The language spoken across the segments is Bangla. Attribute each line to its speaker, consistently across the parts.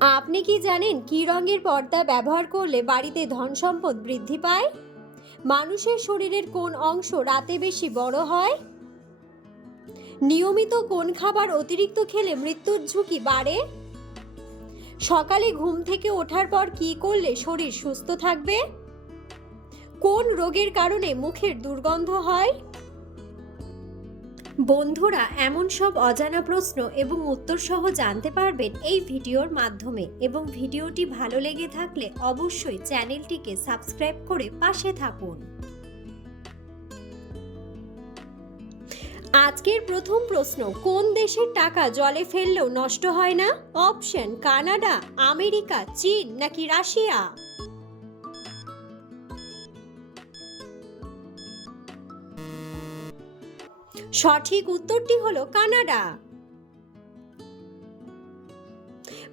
Speaker 1: আপনি কি জানেন কি রঙের পর্দা ব্যবহার করলে বাড়িতে ধন সম্পদ বৃদ্ধি পায়? মানুষের শরীরের কোন অংশ রাতে বেশি বড় হয়? নিয়মিত কোন খাবার অতিরিক্ত খেলে মৃত্যুর ঝুঁকি বাড়ে? সকালে ঘুম থেকে ওঠার পর কি করলে শরীর সুস্থ থাকবে? কোন রোগের কারণে মুখের দুর্গন্ধ হয়? বন্ধুরা, এমন সব অজানা প্রশ্ন এবং উত্তর সহ জানতে পারবেন এই ভিডিওর মাধ্যমে এবং ভিডিওটি ভালো লেগে থাকলে অবশ্যই চ্যানেলটিকে সাবস্ক্রাইব করে পাশে থাকুন। আজকের প্রথম প্রশ্ন, কোন দেশের টাকা জলে ফেললেও নষ্ট হয় না? অপশন, কানাডা, আমেরিকা, চীন নাকি রাশিয়া? সঠিক উত্তরটি হলো কানাডা।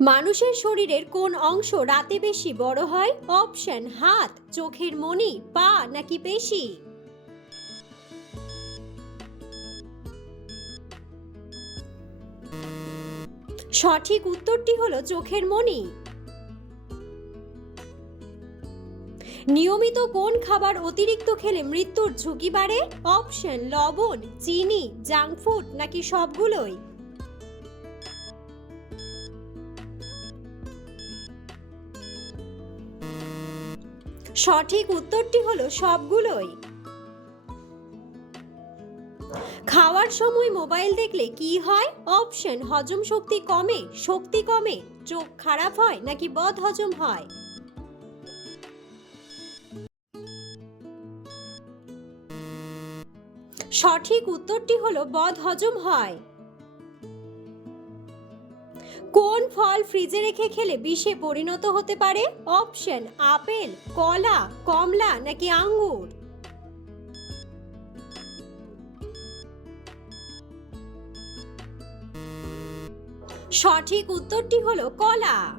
Speaker 1: মানুষের শরীরের কোন অংশ রাতে বেশি বড় হয়? অপশন, হাত, চোখের মনি, পা নাকি পেশি? সঠিক উত্তরটি হলো চোখের মনি। নিয়মিত কোন খাবার অতিরিক্ত খেলে মৃত্যুর ঝুঁকি বাড়ে? অপশন লবণ, চিনি জাঙ্ক ফুড নাকি সবগুলোই? সঠিক উত্তরটি হলো সবগুলোই। খাওয়ার সময় মোবাইল দেখলে কি হয়? অপশন হজম শক্তি কমে শক্তি কমে, চোখ খারাপ হয় নাকি বদ হজম হয়? সঠিক উত্তরটি হলো বদ হজম হয়। কোন ফল ফ্রিজে রেখে খেলে বিষে পরিণত হতে পারে? অপশন, আপেল, কলা, কমলা নাকি আঙ্গুর? সঠিক উত্তরটি হলো কলা।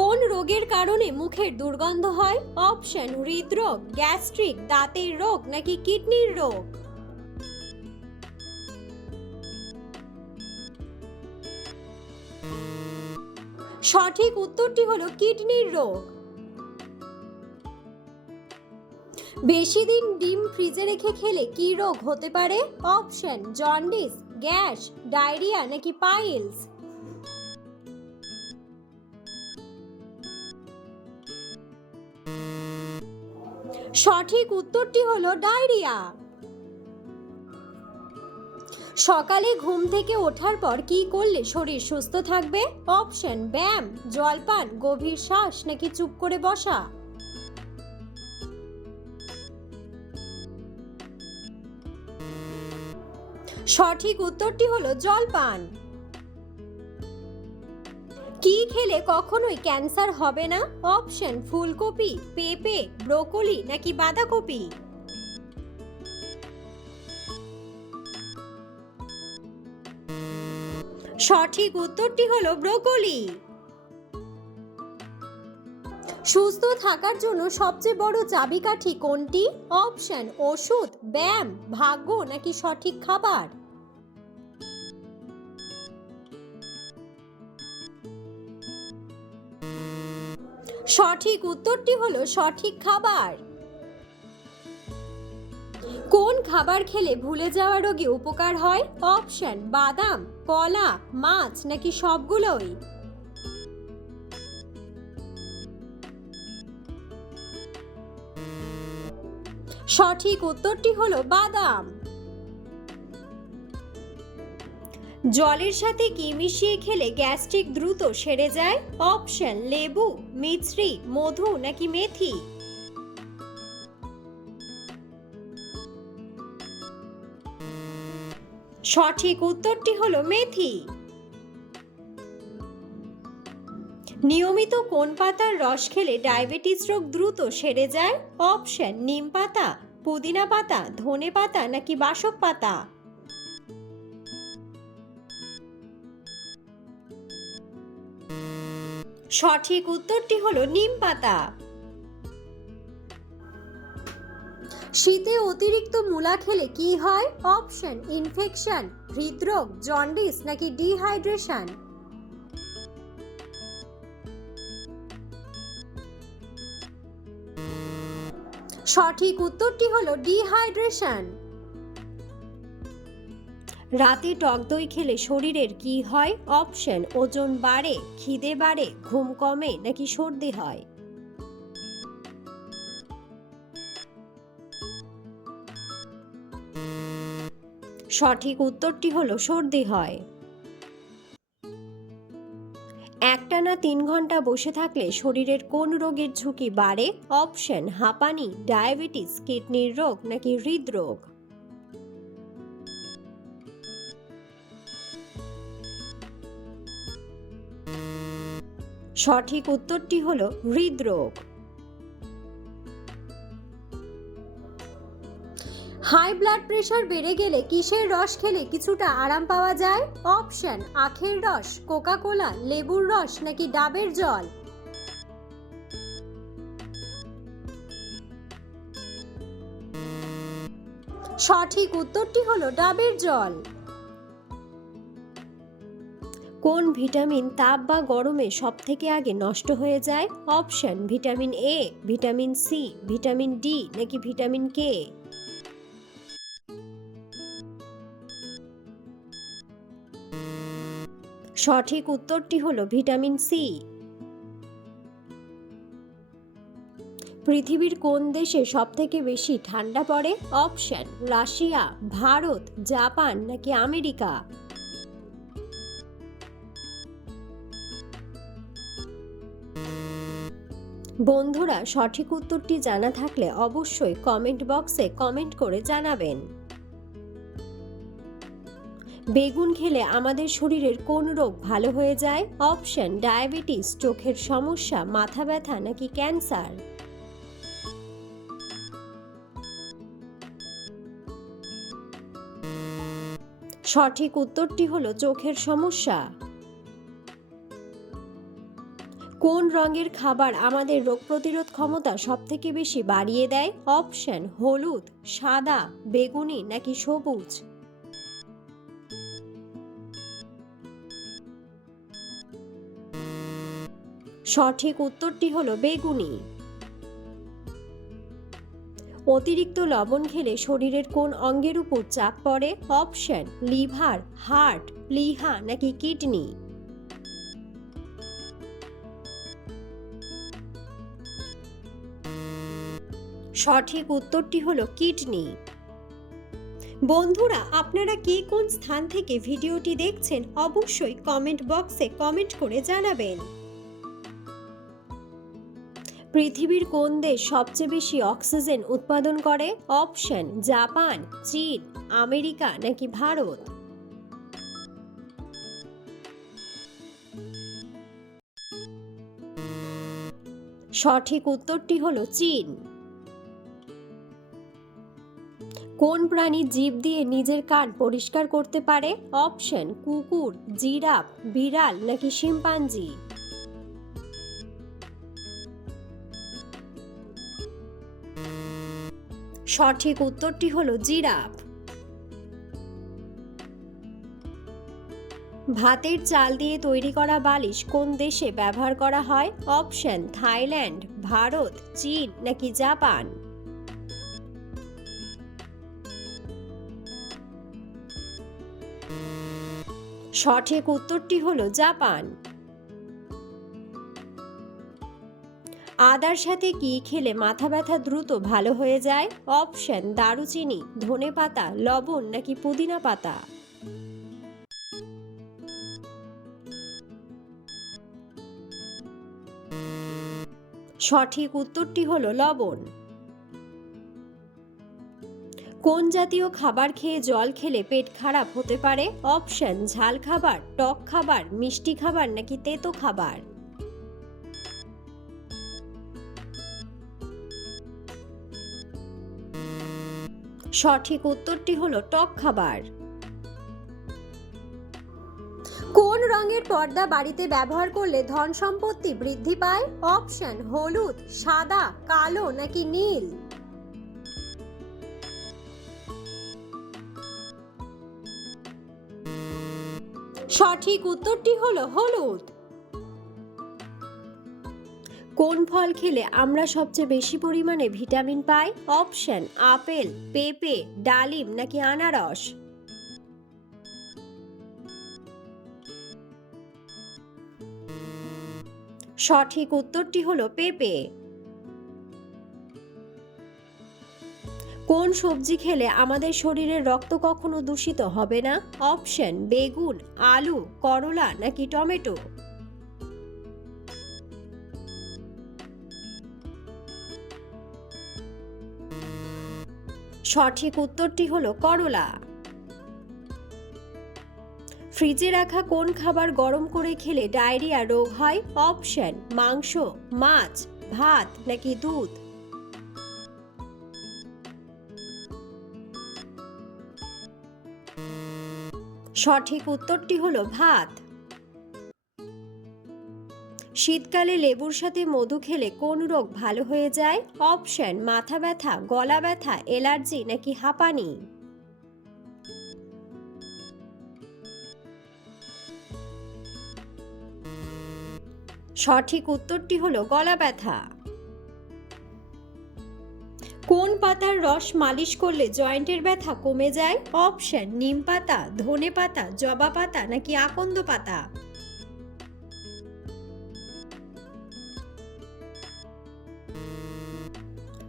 Speaker 1: কোন রোগের কারণে মুখের দুর্গন্ধ হয়? অপশন হৃদরোগ গ্যাস্ট্রিক দাঁতের রোগ নাকি কিডনির রোগ? সঠিক উত্তরটি হলো কিডনির রোগ। বেশি দিন ডিম ফ্রিজে রেখে খেলে কি রোগ হতে পারে? অপশন জন্ডিস গ্যাস ডায়রিয়া নাকি পাইলস সঠিক উত্তরটি হলো ডায়রিয়া। সকালে ঘুম থেকে ওঠার পর কি করলে শরীর সুস্থ থাকবে? অপশন, ব্যায়াম, জলপান, গভীর শ্বাস নাকি চুপ করে বসা? সঠিক উত্তরটি হলো জলপান। কি খেলে কখনোই ক্যান্সার হবে না? অপশন, ফুলকপি, পেঁপে, ব্রোকলি নাকি বাঁধাকপি? সঠিক উত্তরটি হলো ব্রোকলি। সুস্থ থাকার জন্য সবচেয়ে বড় চাবিকাঠি কোনটি? অপশন, ওষুধ, ব্যায়াম, ভাগ্য নাকি সঠিক খাবার? সঠিক উত্তরটি হলো সঠিক খাবার। কোন খাবার খেলে ভুলে যাওয়া রোগে উপকার হয়? অপশন, বাদাম, কলা, মাছ নাকি সবগুলোই? সঠিক উত্তরটি হলো বাদাম। জলের সাথে কি মিশিয়ে খেলে গ্যাস্ট্রিক দ্রুত সেরে যায়? অপশন, লেবু, মিছরি, মধু নাকি মেথি? সঠিক উত্তরটি হলো মেথি। নিয়মিত কোন পাতার রস খেলে ডায়াবেটিস রোগ দ্রুত সেরে যায়? অপশন, নিম পাতা, পুদিনা পাতা, ধনে পাতা নাকি বাসক পাতা? সঠিক উত্তরটি হলো নিম পাতা। শীতে অতিরিক্ত মূলা খেলে কি হয়? অপশন ইনফেকশন হৃদরোগ জন্ডিস নাকি ডিহাইড্রেশন সঠিক উত্তরটি হলো ডিহাইড্রেশন রাতে টক দই খেলে শরীরের কি হয়? অপশন ওজন বাড়ে, খিদে বাড়ে, ঘুম কমে, নাকি সর্দি হয়? সঠিক উত্তরটি হলো সর্দি হয়। একটানা তিন ঘণ্টা বসে থাকলে শরীরের কোন রোগের ঝুঁকি বাড়ে? অপশন হাঁপানি, ডায়াবেটিস, কিডনির রোগ, নাকি হৃদরোগ? সঠিক উত্তরটি হলো হৃদরোগ। হাই ব্লাড প্রেশার বেড়ে গেলে কিসের রস খেলে কিছুটা আরাম পাওয়া যায়? অপশন, আখের রস কোকা কোলা লেবুর রস নাকি ডাবের জল? সঠিক উত্তরটি হলো ডাবের জল। কোন ভিটামিন তাপ বা গরমে সব থেকে আগে নষ্ট হয়ে যায়? Option, vitamin A vitamin C vitamin D নাকি ভিটামিন কে সঠিক উত্তরটি হলো ভিটামিন সি পৃথিবীর কোন দেশে সব থেকে বেশি ঠান্ডা পড়ে? অপশন, রাশিয়া, ভারত, জাপান নাকি আমেরিকা? বন্ধুরা সঠিক উত্তরটি জানা থাকলে অবশ্যই কমেন্ট বক্সে কমেন্ট করে জানাবেন। বেগুন খেলে আমাদের শরীরের কোন রোগ ভালো হয়ে যায়? অপশন ডায়াবেটিস চোখের সমস্যা, মাথা ব্যথা নাকি ক্যান্সার সঠিক উত্তরটি হলো চোখের সমস্যা। কোন রঙের খাবার আমাদের রোগ প্রতিরোধ ক্ষমতা সব থেকে বেশি বাড়িয়ে দেয়? অপশন, হলুদ, সাদা, বেগুনি নাকি সবুজ? সঠিক উত্তরটি হলো বেগুনি। অতিরিক্ত লবণ খেলে শরীরের কোন অঙ্গের উপর চাপ পড়ে? অপশন, লিভার, হার্ট প্লিহা নাকি কিডনি? সঠিক উত্তরটি হলো কিডনি। বন্ধুরা, আপনারা কে কোন স্থান থেকে ভিডিওটি দেখছেন অবশ্যই কমেন্ট বক্সে কমেন্ট করে জানাবেন। পৃথিবীর কোন দেশ সবচেয়ে বেশি অক্সিজেন উৎপাদন করে? অপশন, জাপান, চীন, আমেরিকা নাকি ভারত? সঠিক উত্তরটি হলো চীন। কোন প্রাণী জীব দিয়ে নিজের কান পরিষ্কার করতে পারে? অপশন, কুকুর, জিরাফ, বিড়াল নাকি শিম্পাঞ্জি? সঠিক উত্তরটি হলো জিরাফ। ভাতের চাল দিয়ে তৈরি করা বালিশ কোন দেশে ব্যবহার করা হয়? অপশন, থাইল্যান্ড, ভারত, চীন নাকি জাপান? সঠিক উত্তরটি হলো জাপান। আদার সাথে কি খেলে মাথা ব্যথা দ্রুত ভালো হয়ে যায়? অপশন, দারুচিনি, ধনে পাতা, লবণ নাকি পুদিনা পাতা? সঠিক উত্তরটি হলো লবণ। কোন জাতীয় খাবার খেয়ে জল খেলে পেট খারাপ হতে পারে? অপশন, ঝাল খাবার, টক খাবার, মিষ্টি খাবার নাকি তেতো খাবার? সঠিক উত্তরটি হলো টক খাবার। কোন রঙের পর্দা বাড়িতে ব্যবহার করলে ধন সম্পত্তি বৃদ্ধি পায়? অপশন, হলুদ, সাদা, কালো নাকি নীল? সঠিক উত্তরটি হলো হলুদ। কোন ফল খেলে আমরা সবচেয়ে বেশি পরিমাণে ভিটামিন পাই? অপশন, আপেল, পেঁপে, ডালিম নাকি আনারস? সঠিক উত্তরটি হলো পেঁপে। কোন সবজি খেলে আমাদের শরীরের রক্ত কখনো দূষিত হবে না? অপশন, বেগুন, আলু, করলা নাকি টমেটো? সঠিক উত্তরটি হলো করলা। ফ্রিজে রাখা কোন খাবার গরম করে খেলে ডায়রিয়া রোগ হয়? অপশন, মাংস, মাছ, ভাত নাকি দুধ? সঠিক উত্তরটি হলো ভাত। শীতকালে লেবুর সাথে মধু খেলে কোন রোগ ভালো হয়ে যায়? অপশন, মাথা ব্যথা, গলা ব্যথা এলার্জি নাকি হাঁপানি? সঠিক উত্তরটি হলো গলা ব্যথা। কোন পাতার রস মালিশ করলে জয়েন্টের ব্যথা কমে যায়? অপশন, নিম পাতা, ধনে পাতা, জবা পাতা নাকি আকন্দ পাতা?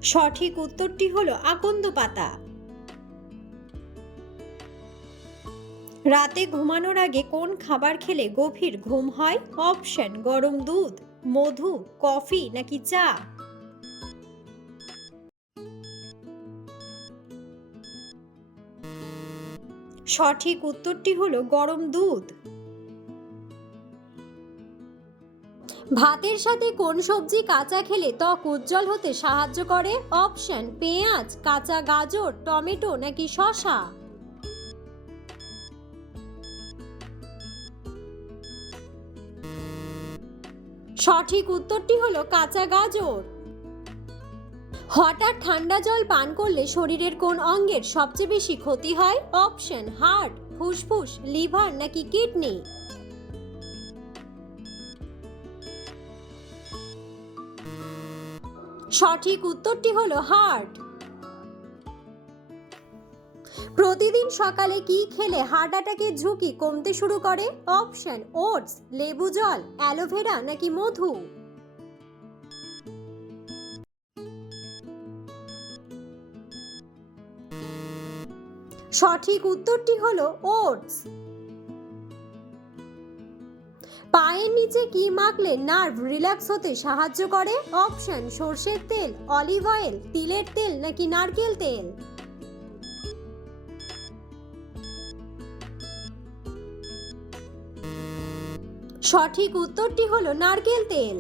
Speaker 1: সঠিক উত্তরটি হলো আকন্দ পাতা। রাতে ঘুমানোর আগে কোন খাবার খেলে গভীর ঘুম হয়? অপশন, গরম দুধ, মধু, কফি নাকি চা? সঠিক উত্তরটি হলো গরম দুধ। ভাতের সাথে কোন সবজি কাঁচা খেলে ত্বক উজ্জ্বল হতে সাহায্য করে? অপশন, পেঁয়াজ, কাঁচা গাজর, টমেটো নাকি শসা? সঠিক উত্তরটি হলো কাঁচা গাজর। হঠাৎ ঠান্ডা জল পান করলে শরীরের কোন অঙ্গের সবচেয়ে বেশি ক্ষতি হয়? অপশন, হার্ট, ফুসফুস, লিভার নাকি কিডনি? সঠিক উত্তরটি হলো হার্ট। প্রতিদিন সকালে কি খেলে হার্ট অ্যাটাকের ঝুঁকি কমতে শুরু করে? অপশন, ওটস, লেবু জল, অ্যালোভেরা নাকি মধু? সঠিক উত্তরটি হলো ওটস। পায়ের নিচে কি মাখলে নার্ভ রিল্যাক্স হতে সাহায্য করে? অপশন, সর্ষের তেল, অলিভ অয়েল, তিলের তেল নাকি নারকেল তেল? সঠিক উত্তরটি হলো নারকেল তেল।